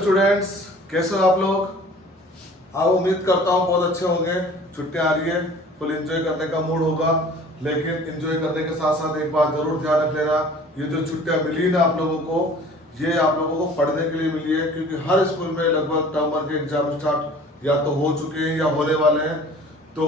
Students, कैसे हो आप लोग। आप उम्मीद करता हूँ बहुत अच्छे होंगे। छुट्टियां आ रही है, फुल एंजॉय करने का मूड होगा। लेकिन एंजॉय करने के साथ साथ एक बात जरूर ध्यान रख लेना, ये जो छुट्टियां मिली ना आप लोगों को, ये आप लोगों को पढ़ने के लिए मिली है। क्योंकि हर स्कूल में लगभग टर्म वन के एग्जाम स्टार्ट या तो हो चुके हैं या होने वाले हैं। तो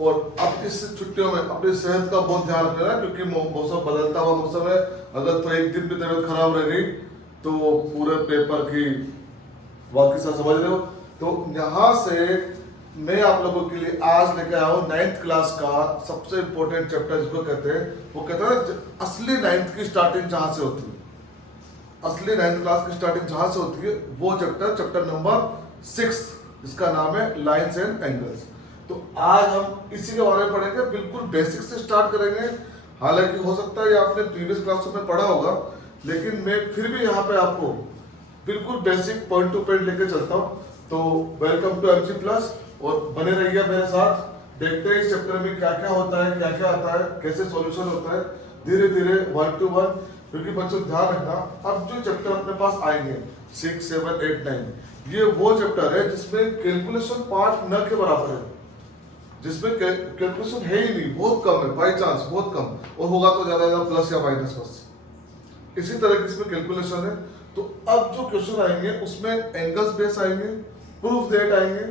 और अब इस छुट्टियों में अपनी सेहत का बहुत ध्यान रखना, क्योंकि मौसम बदलता हुआ मौसम है। अगर तो एक दिन भी तबीयत खराब रह गई तो वो पूरे पेपर की बाकी सब समझ रहे हो। तो यहाँ से मैं आप लोगों के लिए आज लेके आया हूँ 9th क्लास का सबसे इंपॉर्टेंट चैप्टर, जिसको कहते हैं, वो कहते हैं असली 9th की स्टार्टिंग जहाँ से होती है। असली 9th क्लास की स्टार्टिंग जहाँ से होती है वो चैप्टर नंबर 6, इसका नाम है लाइन्स एंड एंगल्स। तो आज हम इसी के बारे में पढ़ेंगे, बिल्कुल बेसिक से स्टार्ट करेंगे। हालांकि हो सकता है ये आपने प्रीवियस क्लासों में पढ़ा होगा, लेकिन मैं फिर भी यहाँ पे आपको बिल्कुल बेसिक पॉइंट टू पॉइंट लेके चलता हूँ। तो वेलकम टू एमजी प्लस, और बने रहिए मेरे साथ। देखते हैं इस चैप्टर में क्या क्या होता है, क्या क्या आता है, कैसे सॉल्यूशन होता है, धीरे धीरे 1 to 1। क्योंकि बच्चों ध्यान रखना, अब जो चैप्टर अपने पास आएंगे 6, 7, 8, 9, ये वो चैप्टर है जिसमें कैलकुलेशन पार्ट न के बराबर है, जिसमें कैलकुलेशन है ही नहीं, बहुत कम है, बाई चांस बहुत कम, और होगा तो ज्यादा प्लस या माइनस बस। इसी तरह की इसमें कैलकुलेशन है। तो अब जो क्वेश्चन आएंगे उसमें एंगल्स बेस आएंगे, प्रूफ दैट आएंगे,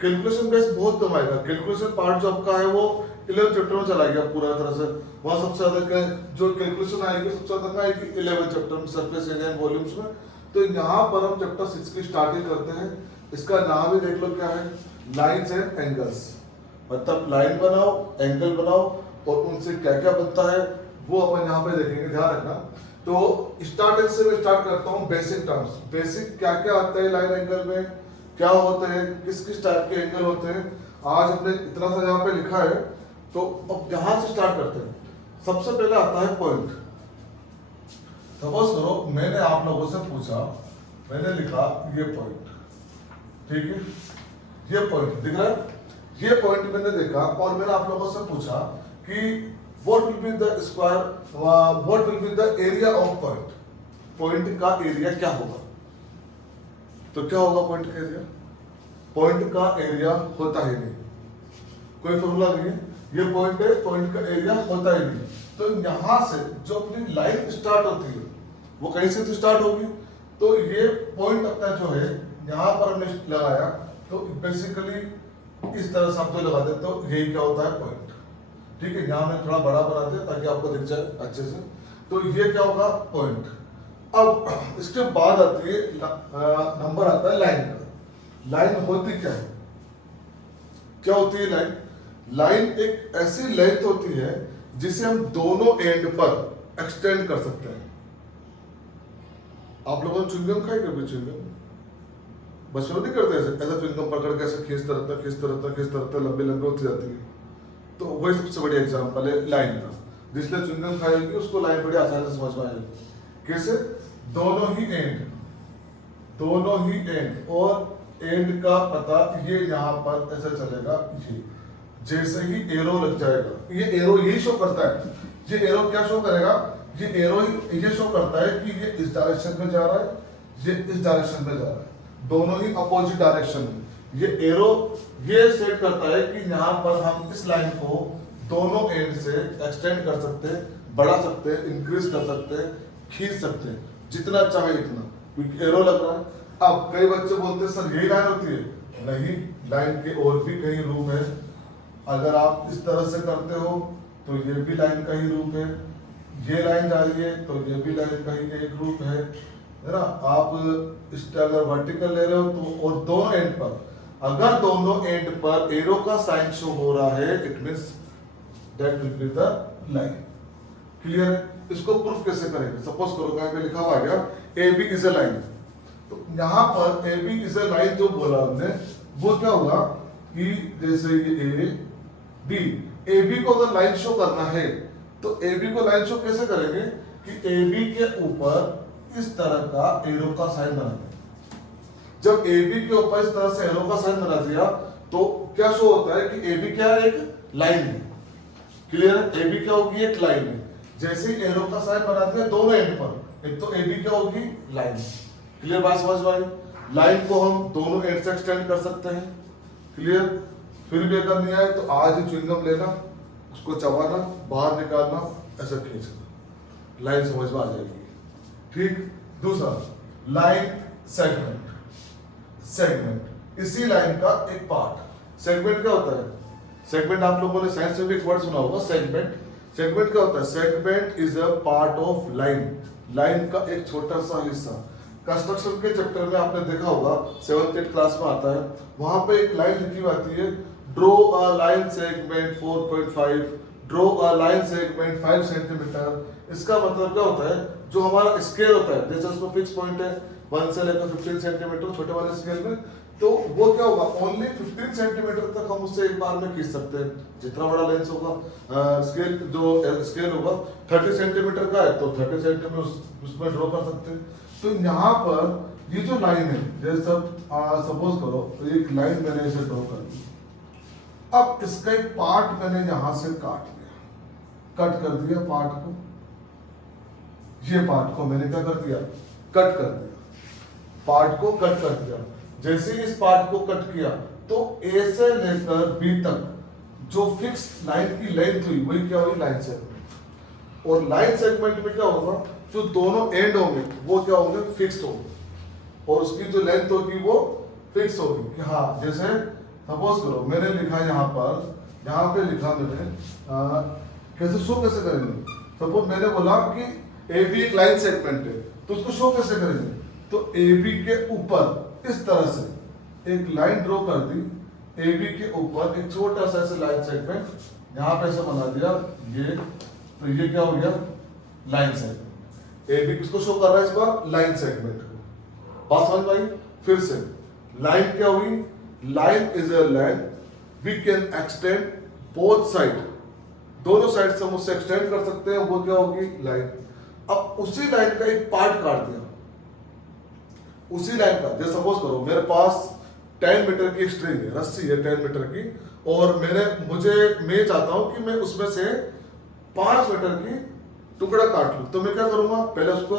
कैलकुलेशन बेस बहुत कम आएगा। कैलकुलेशन पार्ट जो आपका है वो 11 चैप्टर में चला गया पूरा तरह से। वहां सबसे ज्यादा जो कैलकुलेशन आएगी सबसे ज्यादा आएगी 11 चैप्टर में, सरफेस एरिया एंड वॉल्यूम्स में। तो यहाँ पर हम चैप्टर 6 की स्टार्टिंग करते हैं। इसका नाम ही देख लो क्या है, लाइन्स एंड एंगल्स। मतलब लाइन बनाओ, एंगल बनाओ, और उनसे क्या क्या बनता है वो अपन यहाँ पे देखेंगे, ध्यान रखना। तो स्टार्टिंग से मैं स्टार्ट करता हूँ बेसिक टर्म्स। बेसिक क्या क्या आता है लाइन एंगल में, क्या होते हैं, किस किस टाइप के एंगल होते हैं, आज हमने इतना सा यहाँ पे लिखा है। तो अब यहाँ से स्टार्ट करते हैं। सबसे पहले आता है पॉइंट। सपोज करो मैंने आप लोगों से पूछा, मैंने लिखा ये पॉइंट, ठीक है, ये पॉइंट दिख रहा है, ये पॉइंट मैंने देखा, और मैंने आप लोगों से पूछा कि what will be the square, what will be the area of point, point का एरिया क्या होगा। तो क्या होगा पॉइंट का एरिया, पॉइंट का एरिया होता ही नहीं, कोई फॉर्मूला नहीं है, ये पॉइंट है, पॉइंट का एरिया होता ही नहीं। तो यहां से जो अपनी लाइन स्टार्ट होती है वो कहीं से तो स्टार्ट होगी। तो ये पॉइंट अपना जो है यहाँ पर हमने लगाया, तो बेसिकली इस तरह से आप जो लगा देते हो, यही क्या होता है पॉइंट, ठीक है। यहाँ मैं थोड़ा बड़ा बना दिया ताकि आपको दिख जाए अच्छे से। तो ये क्या होगा पॉइंट। अब इसके बाद आती है नंबर आता है लाइन का। लाइन होती क्या है, क्या होती है लाइन। लाइन एक ऐसी लेंथ होती है जिसे हम दोनों एंड पर एक्सटेंड कर सकते हैं। आप लोगों ने च्युइंगम खाई कभी, च्युइंगम बचपन नहीं करते ऐसा च्युइंगम पकड़ के ऐसे खींचते रहता, लंबे लंबे होती जाती है। तो वही सबसे बड़ी एग्जांपल है लाइन का। जिसने च्युइंगम खाई होगी उसको लाइन बड़ी आसानी से समझ में आएगी। कैसे, दोनों ही एंड, और एंड का पता ये यहाँ पर ऐसे चलेगा, ये जैसे ही एरो लग जाएगा, ये एरो यही शो करता है। ये एरो क्या शो करेगा, ये एरो ये शो करता है कि ये इस डायरेक्शन में जा रहा है, ये इस डायरेक्शन में जा रहा है, दोनों ही अपोजिट डायरेक्शन में। ये एरो ये सेट करता है कि यहाँ पर हम इस लाइन को दोनों एंड से एक्सटेंड कर सकते हैं, बढ़ा सकते हैं, इंक्रीज कर सकते हैं, खींच सकते हैं, जितना चाहे इतना, क्योंकि एरो लग रहा है। अब कई बच्चे बोलते हैं सर यही लाइन होती है, नहीं, लाइन के और भी कई रूप है। अगर आप इस तरह से करते हो तो ये भी लाइन का ही रूप है, ये लाइन जा रही है तो ये भी लाइन का ही एक रूप है ना। आप इस अगर वर्टिकल ले रहे हो तो, और दोनों एंड पर, अगर दोनों एंड पर एरो का साइन शो हो रहा है, it means that will be the line. Clear है। इसको प्रूफ कैसे करेंगे। सपोज करो कहीं पे लिखा हुआ गया A B is a line. तो यहाँ पर A B is a line जो बोला हमने, वो क्या होगा कि जैसे ये बी, ए बी को अगर लाइन शो करना है तो ए बी को लाइन शो कैसे करेंगे कि ए बी के ऊपर इस तरह का एरो का साइन बना दें। जब ए बी के ऊपर इस तरह से एरो का साइन बना दिया तो क्या शो होता है कि ए बी क्या है, एक लाइन है। क्लियर है, ए बी क्या होगी, एक लाइन है। जैसे ही एरो का साइन बना दिया दोनों एंड पर, एक तो ए बी क्या होगी, लाइन। क्लियर बात समझ में आई। लाइन को हम दोनों एंड से एक्सटेंड कर सकते हैं। क्लियर? फिर भी अगर नहीं आए तो आज ही च्युइंगम लेना, उसको चबाना, बाहर निकालना, ऐसा खींचना, लाइन समझ में आ जाएगी। ठीक। दूसरा लाइन सेगमेंट। सेगमेंट इसी लाइन का एक पार्ट। सेगमेंट क्या होता है? सेगमेंट आप लोगों ने साइंस में भी एक वर्ड सुना होगा, सेगमेंट। सेगमेंट क्या होता है? Segment is a part of line, line का एक छोटा सा हिस्सा। कंस्ट्रक्शन के चैप्टर में आपने देखा होगा, 7th 8th क्लास में आता है, वहां पे एक लाइन लिखी हुई आती है, draw a line segment 4.5, draw a line segment 5 centimetre. इसका मतलब क्या होता है? जो हमारा स्केल होता है, जैसे उसमें फिक्स पॉइंट है 1 से लेकर 15 सेंटीमीटर छोटे वाले स्केल में, तो वो क्या होगा? ओनली 15 सेंटीमीटर तक हम उससे एक बार में खींच सकते हैं। जितना बड़ा लेंस होगा, स्केल जो स्केल होगा 30 सेंटीमीटर का है तो 30 सेंटीमीटर उसमें ड्रॉ कर सकते हैं। तो यहाँ पर ये जो लाइन है, जैसे सपोज करो एक लाइन मैंने इसे ड्रॉ कर दी, अब इसका एक पार्ट मैंने यहां से काट लिया, कट कर दिया पार्ट को, ये पार्ट को मैंने क्या कर दिया? कट कर दिया, पार्ट को कट कर दिया। जैसे इस पार्ट को कट किया तो ए से लेकर बी तक जो फिक्स लाइन की लेंथ हुई वही क्या हुई? Line segment. और लाइन सेगमेंट में क्या होगा? जो दोनों एंड होंगे वो क्या होंगे? फिक्स्ड होंगे, और उसकी जो लेंथ होगी वो फिक्स होगी। कि हाँ, जैसे सपोज करो मैंने लिखा यहाँ पर, यहाँ पे लिखा मैंने कैसे शो कैसे करेंगे? सपोज मैंने बोला कि ए बी एक लाइन सेगमेंट है, तो उसको शो कैसे करेंगे? तो ए बी के ऊपर इस तरह से एक लाइन ड्रॉ कर दी, ए बी के ऊपर एक छोटा सा ऐसे लाइन सेगमेंट यहाँ पे ऐसे बना दिया, ये तो ये क्या हो गया? Line segment. ए बी किसको शो कर रहा है इस बार? लाइन सेगमेंट को। बात समझ में आई? फिर से लाइन क्या हुई? Line is a line we can extend both side, दोनों साइड से हम उससे एक्सटेंड कर सकते हैं, वो क्या होगी? लाइन। अब उसी लाइन का एक पार्ट काट दिया, उसी लाइन का, जैसे सपोज करो मेरे पास 10 मीटर की स्ट्रिंग है, रस्सी है 10 मीटर की, और मैं चाहता हूं कि मैं उसमें से 5 मीटर की टुकड़ा काट लूं। तो मैं क्या करूंगा? पहले उसको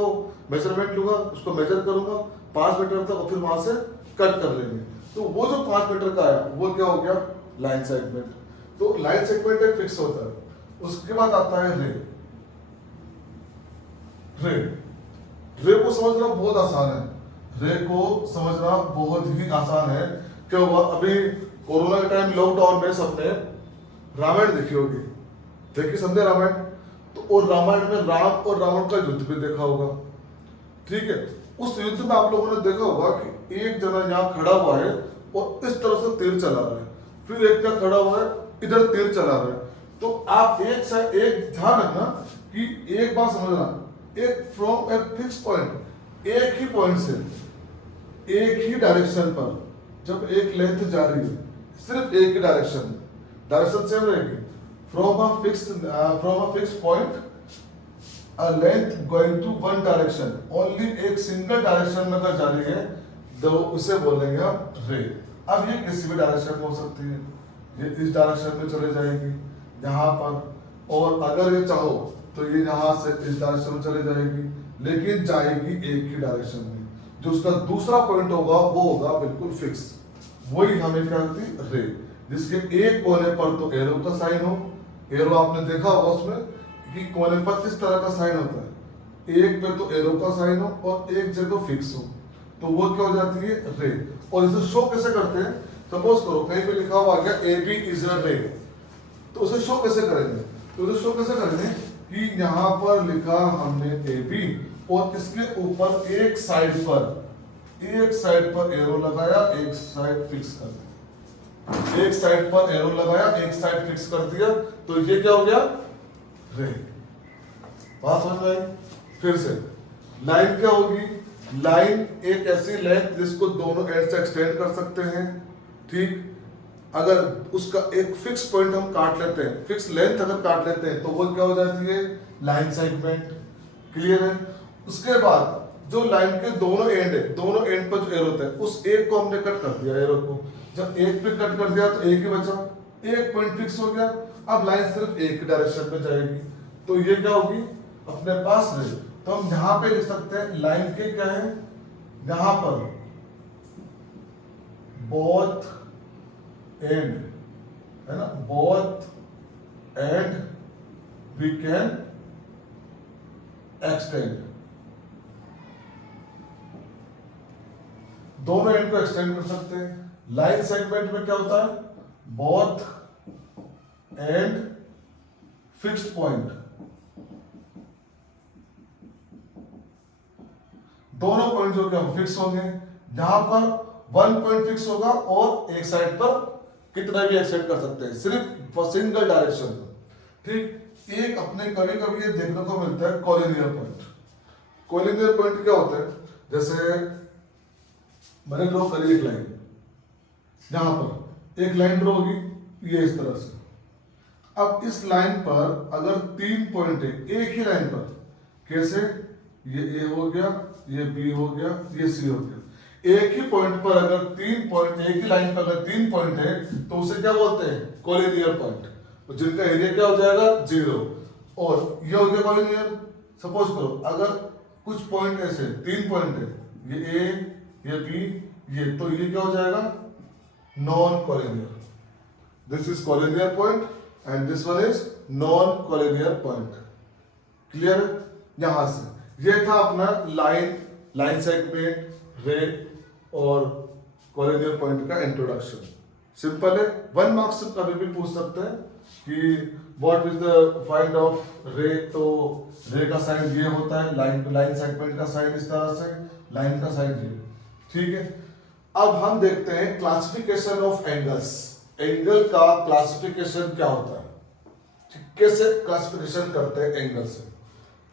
मेजरमेंट लूंगा, उसको मेजर करूंगा 5 मीटर तक, और फिर वहां से कट कर लेंगे। तो वो जो 5 मीटर का आया वो क्या हो गया? Line segment. तो लाइन सेगमेंट एक फिक्स होता है। उसके बाद आता है रे। रे रे को समझना बहुत आसान है, रे को समझना बहुत ही आसान है। क्या हुआ? अभी कोरोना के टाइम लॉकडाउन में सबने रामायण देखी होगी, देखी समझे रामायण? तो और रामायण में राम और रावण का युद्ध भी देखा होगा, ठीक है? उस युद्ध में आप लोगों ने देखा होगा कि एक जना यहाँ खड़ा हुआ है और इस तरह से तीर चला रहा है, फिर एक जना खड़ा हुआ है इधर तीर चला रहा है। तो आप एक ध्यान रखना कि एक बात समझना, एक फ्रॉम ए फिक्स पॉइंट, एक ही पॉइंट से एक ही डायरेक्शन पर जब एक लेंथ जा रही है, सिर्फ एक ही डायरेक्शन सेम रहेगी। From a fix point a length going to one direction, only एक सिंगल डायरेक्शन में अगर जा रही है तो उसे बोलेंगे हम रे। अब ये किसी भी डायरेक्शन में हो सकती है, ये इस डायरेक्शन में चले जाएगी यहाँ पर, और अगर ये चाहो तो ये यहाँ से इस डायरेक्शन में चले जाएगी, लेकिन जाएगी एक ही डायरेक्शन में। जो उसका दूसरा पॉइंट होगा वो होगा बिल्कुल फिक्स, वही हमें क्या होती है? रे। जिसके एक कोने पर तो एरो का साइन हो, एरो आपने देखा होगा उसमें कि कोने पर इस तरह का साइन होता है, एक पे तो एरो का साइन हो और एक जगह फिक्स हो, तो वो क्या हो जाती है? रे। और इसे शो कैसे करते हैं? सपोज करो कहीं पे लिखा हुआ गया ए बी इज अ रे, तो उसे शो कैसे करेंगे? तो उसे शो कैसे करेंगे कि यहाँ पर लिखा हमने ए बी, और इसके ऊपर एक साइड पर एरो लगाया, एक साइड फिक्स कर दिया, एक साइड पर एरो लगाया, एक साइड फिक्स कर दिया, तो ये क्या हो गया? रे। बात समझ में आई? फिर से लाइन क्या होगी? लाइन एक ऐसी लेंथ जिसको दोनों एंड से एक्सटेंड कर सकते हैं, ठीक? अगर उसका एक फिक्स पॉइंट हम काट लेते हैं, फिक्स लेंथ अगर काट लेते हैं तो वो क्या हो जाती है? Line segment. क्लियर है? उसके बाद जो लाइन के दोनों एंड है, दोनों एंड पर जो एरो होता है, उस एक को हमने कट कर दिया, एरो को जब एक पे कट कर दिया तो एक ही बचा, एक पॉइंट फिक्स हो गया। अब लाइन सिर्फ एक ही डायरेक्शन में जाएगी, तो ये क्या होगी? अपने पास रे। तो हम यहाँ पे लिख सकते हैं लाइन के क्या है? यहाँ पर बोथ एंड, है ना, both end we can extend, दोनों एंड को एक्सटेंड कर सकते हैं। लाइन सेगमेंट में क्या होता है, बोथ एंड फिक्स्ड पॉइंट, दोनों पॉइंट जो कि हम फिक्स होंगे, जहां पर वन पॉइंट फिक्स होगा और एक साइड पर कितना भी एक्सटेंड कर सकते हैं, सिर्फ सिंगल डायरेक्शन में। ठीक, एक अपने कभी कभी ये देखने को मिलता है कोलिनियर पॉइंट। कोलिनियर पॉइंट क्या होता है, जैसे मैंने ड्रॉ करी एक लाइन, जहां पर एक लाइन ड्रॉ होगी ये इस तरह से। अब इस लाइन पर अगर 3 पॉइंट है एक ही लाइन पर, कैसे, ये ए हो गया, ये बी हो गया, ये सी हो गया। एक ही पॉइंट पर अगर 3 पॉइंट, एक ही लाइन पर अगर 3 पॉइंट है तो उसे क्या बोलते हैं, कोलिनियर पॉइंट, जिनका एरिया क्या हो जाएगा, 0। और ये हो गया कोलिनियर। सपोज करो अगर कुछ पॉइंट ऐसे 3 पॉइंट है, ये ए, ये बी, ये, तो ये क्या हो जाएगा, non collinear. This is collinear point and this one is non collinear point. Clear? यहां से ये था अपना लाइन सेगमेंट, रे और कोलिनियर पॉइंट का इंट्रोडक्शन। सिंपल है, 1 मार्क्स से कभी भी पूछ सकते हैं कि what is the find of रे, तो रे का साइन ये होता है, लाइन सेगमेंट का साइन इस तरह से, लाइन का साइन ये। ठीक है, अब हम देखते हैं क्लासिफिकेशन ऑफ एंगल्स। एंगल का क्लासिफिकेशन क्या होता है, कैसे क्लासिफिकेशन करते हैं एंगल से।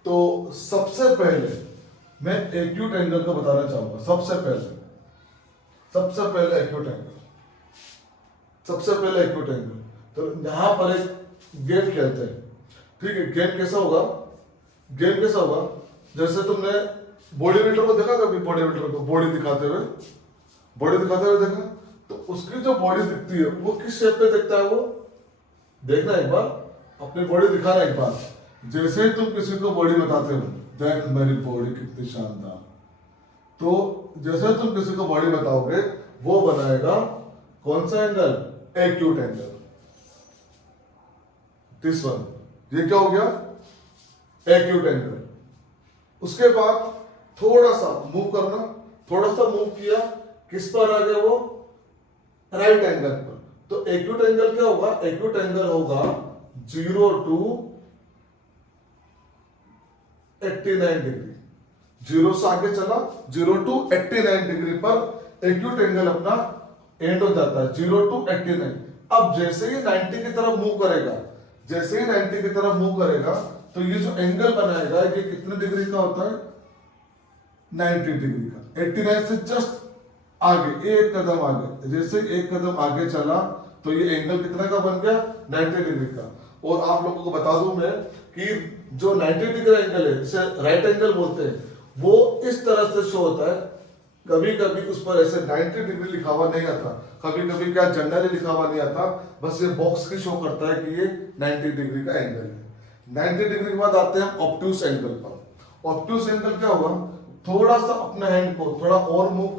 तो सबसे पहले मैं एक्यूट एंगल को बताना चाहूंगा। सबसे पहले एक्यूट एंगल। तो यहां पर एक गेम खेलते हैं। ठीक है, गेम कैसा होगा, जैसे तुमने बॉडी बिल्डर को देखा, कभी बॉडी बिल्डर को बॉडी दिखाते हुए देखा, तो उसकी जो बॉडी दिखती है वो किस शेप पे दिखता है, वो देखना एक बार, अपनी बॉडी दिखाना एक बार। जैसे ही तुम किसी को बॉडी बताते हो, देख मेरी बॉडी कितनी शानदार, तो जैसे तुम किसी को बॉडी बताओगे वो बनाएगा कौन सा angle, acute angle. This one, ये क्या हो गया, एक्यूट एंगल। उसके बाद थोड़ा सा मूव किया, किस पर आ गया वो, राइट एंगल पर। तो एक्यूट एंगल क्या होगा, एक्यूट एंगल होगा 0 to 89 डिग्री। 0 से आगे चला, 0 to 89 डिग्री पर एक्यूट एंगल अपना एंड हो जाता है, 0 to 89। अब जैसे ही 90 की तरफ मूव करेगा, तो ये जो एंगल बनाएगा ये कितने डिग्री का होता है, 90 डिग्री का। 89 से जस्ट आगे, एक कदम आगे, जैसे एक कदम आगे चला तो ये एंगल कितने का बन गया, 90 डिग्री का। और आप लोगों को बता दूं मैं कि जो 90 डिग्री एंगल है, जिसे राइट एंगल बोलते हैं, वो इस तरह से शो होता है। कभी कभी उस पर ऐसे 90 डिग्री लिखा हुआ नहीं आता, कभी कभी क्या जनरली लिखा हुआ नहीं आता, बस ये बॉक्स की शो करता है कि ये 90 डिग्री का एंगल है। 90 डिग्री के बाद आते हैं ऑब्ट्यूस एंगल पर। ऑब्ट्यूस एंगल क्या होगा, थोड़ा सा अपने हैंड को थोड़ा और मूव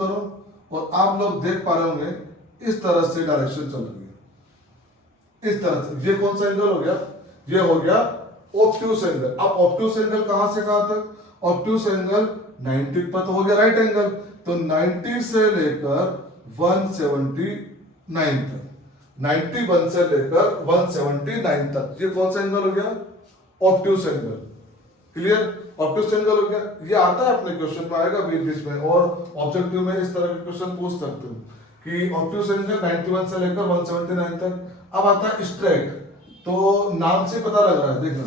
करो, और आप लोग देख पा रहे होंगे इस तरह से डायरेक्शन चल रही है, इस तरह से। ये कौन सा एंगल हो गया, ये हो गया ऑब्ट्यूस एंगल। अब ऑब्ट्यूस एंगल कहां से कहां तक, ऑब्ट्यूस एंगल 90 पर तो हो गया राइट एंगल, तो 90 से लेकर 179 तक, 91 से लेकर 179 तक, ये कौन सा एंगल हो गया, obtuse angle. Clear, obtuse angle हो गया। ये आता है अपने क्वेश्चन में, आएगा बीच बीच में, और ऑब्जेक्टिव में इस तरह के क्वेश्चन पूछ सकते हो कि ऑब्ट्यूस एंगल 91 से लेकर 179 तक। अब आता है स्ट्रेट, तो नाम से पता लग रहा है, देखना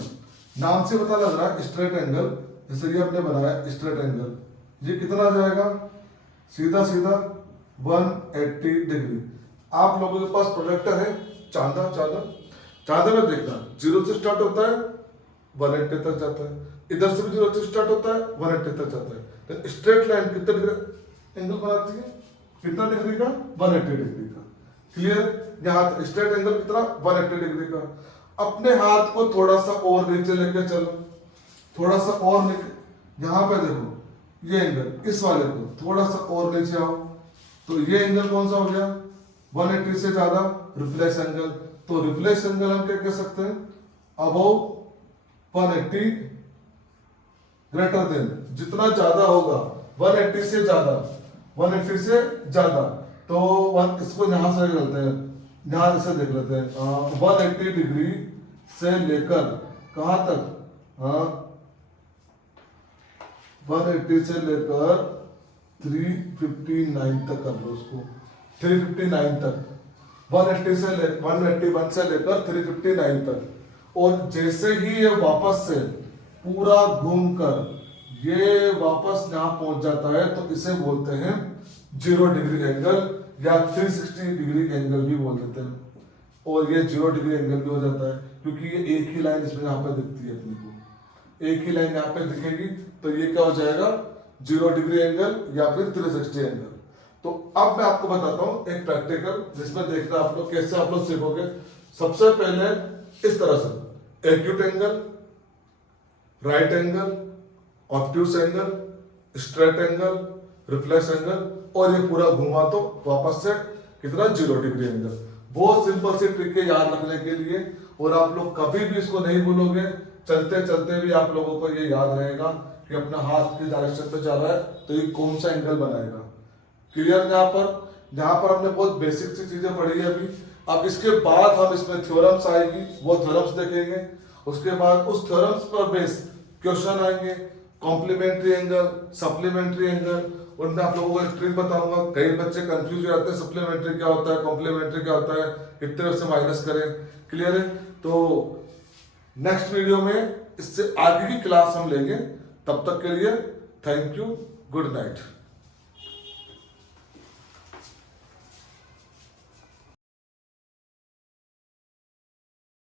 नाम से पता लग रहा है स्ट्रेट एंगल। जैसे ये हमने बनाया स्ट्रेट एंगल, ये कितना जाएगा, सीधा 180 डिग्री। आप लोगों के पास प्रोजेक्टर है, चांदा में देखना, 0 से स्टार्ट होता है 180 तक जाता है, इधर से भी 0 से स्टार्ट होता है 180 तक जाता है। तो स्ट्रेट लाइन कितने डिग्री एंगल बनाती है, कितना डिग्री का, 180 डिग्री का। क्लियर, यहाँ स्ट्रेट एंगल कितना, 180 डिग्री का। अपने हाथ को थोड़ा सा और नीचे लेके चलो, थोड़ा सा और नीचे, यहाँ पे देखो ये एंगल इस वाले को थोड़ा सा और नीचे आओ, तो ये एंगल कौन सा हो गया 180 से ज्यादा रिफ्लेक्स एंगल। तो रिफ्लेक्स एंगल हम क्या कह सकते हैं अबव 180 ग्रेटर देन, जितना ज्यादा होगा 180 से ज्यादा, 180 से ज्यादा, तो इसको यहां से लेते हैं, यहां से देख लेते हैं 180 डिग्री से लेकर कहां तक, 180 से लेकर 359 तक कर लो उसको, 359 तक, 181 से लेकर 359 तक। और जैसे ही ये वापस से पूरा घूमकर ये वापस यहाँ पहुंच जाता है तो इसे बोलते हैं 0 डिग्री एंगल या 360 डिग्री एंगल भी बोल देते हैं। और ये 0 डिग्री एंगल भी हो जाता है क्योंकि ये एक ही लाइन इसमें यहाँ पे दिखती है अपने को, एक ही लाइन यहाँ पे दिखेगी, तो ये क्या हो जाएगा 0 डिग्री एंगल या फिर 360 एंगल। तो अब मैं आपको बताता हूँ एक प्रैक्टिकल जिसमें देखना आप लोग कैसे आप लोग सीखोगे। सबसे पहले इस तरह से acute angle, right angle, obtuse angle, straight angle, reflex angle, और ये पूरा घुमा तो वापस से कितना 0 डिग्री एंगल। बहुत सिंपल सी ट्रिक है याद रखने के लिए, और आप लोग कभी भी इसको नहीं भूलोगे, चलते चलते भी आप लोगों को ये याद रहेगा कि अपना हाथ की डायरेक्शन पे जा रहा है तो ये कौन सा एंगल बनाएगा। क्लियर? यहाँ पर हमने बहुत बेसिक सी चीजें पढ़ी है अभी। अब इसके बाद हम इसमें थ्योरम्स आएगी, वो थ्योरम्स देखेंगे। उसके बाद उस थ्योरम्स पर बेस क्वेश्चन आएंगे, कॉम्प्लीमेंट्री एंगल, सप्लीमेंट्री एंगल, उनमें आप लोगों को एक ट्रिक बताऊंगा। कई बच्चे कंफ्यूज हो जाते हैं सप्लीमेंट्री क्या होता है, कॉम्प्लीमेंट्री क्या होता है, कितने से माइनस करें। क्लियर है? तो नेक्स्ट वीडियो में इससे आगे की क्लास हम लेंगे। तब तक के लिए थैंक यू, गुड नाइट।